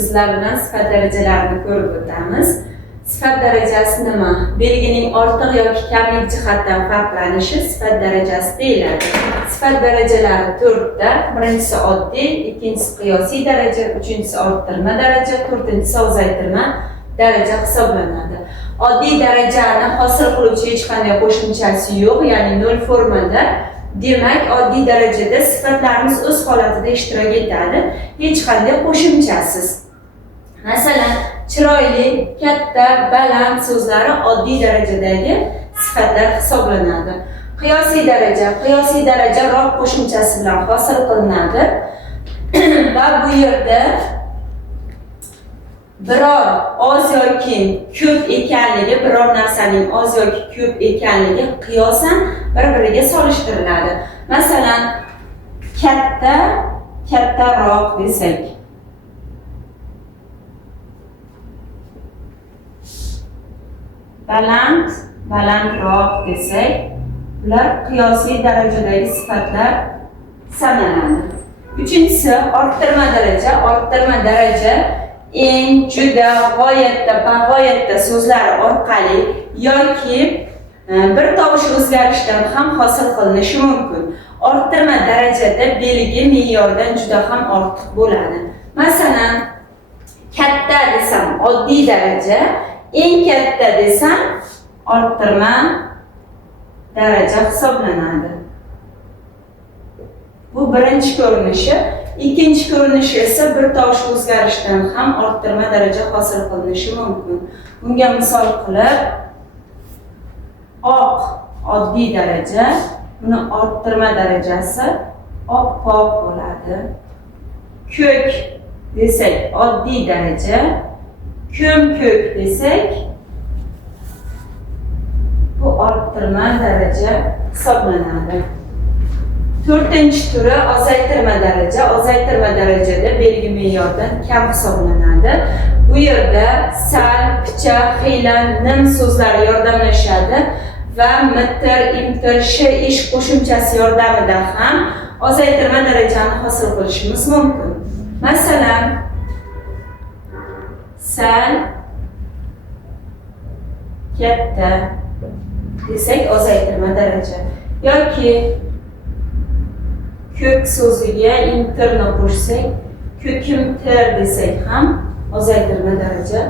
sizlar bilan sifat darajalarini ko'rib o'tamiz. Sifat darajasi nima? Belgining ortiq yoki kamlik jihatdan farqlanishi sifat darajasi deyiladi. Sifat darajalari 4 ta. Birinchisi oddiy, ikkinchisi qiyosiy daraja, uchinchisi orttirma daraja, to'rtinchisi ozaytirma daraja hisoblanadi. Oddiy darajani hosil qiluvchi hech qanday qo'shimchasi yo'q, ya'ni nol formada. Demak, oddiy darajada sifatlarimiz o'z holatida ishtirok etadi, hech qanday qo'shimchasiz. Masalan, chiroyli, katta, baland so'zlari oddiy darajadagi sifatlar hisoblanadi. Qiyosiy daraja rob qo'shimchasi bilan hosil qilinadi va bu yerda biror oz yoki ko'p ekanligi, biror narsaning oz yoki ko'p ekanligi qiyosan bir-biriga solishtiriladi. Masalan, kattaroq desak, balandroq desak, bular qiyosiy darajadagi sifatlar sanaladi. Uchinchisi orttirma daraja eng, juda, g'oyatda, bag'oyatda so'zlar orqali yoki bir tovush o'zgarishdan ham hosil qilinishi mumkin. Orttirma darajada belgi me'yordan juda ham ortiq bo'ladi. Masalan, katta desam oddiy daraja, eng katta desam orttirma daraja hisoblanadi. Bu birinchi ko'rinishi. Ikkinchi ko'rinishi esa bir tovush o'zgarishdan ham orttirma daraja hosil qilinishi mumkin. Bunga misol qilib, oq oddiy daraja, buni orttirma darajasi oppoq bo'ladi. Ko'k desak oddiy daraja, ko'm-ko'k desak bu orttirma daraja hisoblanadi. To'rtinchi turi ozaytirma daraja. Ozaytirma darajada belgi me'yordan kam hisoblanadi. Bu yerda sal, picha, xiyla, nim so'zlari yordamlashadi va mitr, imtir, ish qo'shimchasi yordamida ham ozaytirma darajani hosil qilishimiz mumkin. Masalan, sal, katta desak ozaytirma daraja yoki ko'k so'ziga imtirni qo'shsak, ko'kimtir desak ham ozaytirma daraja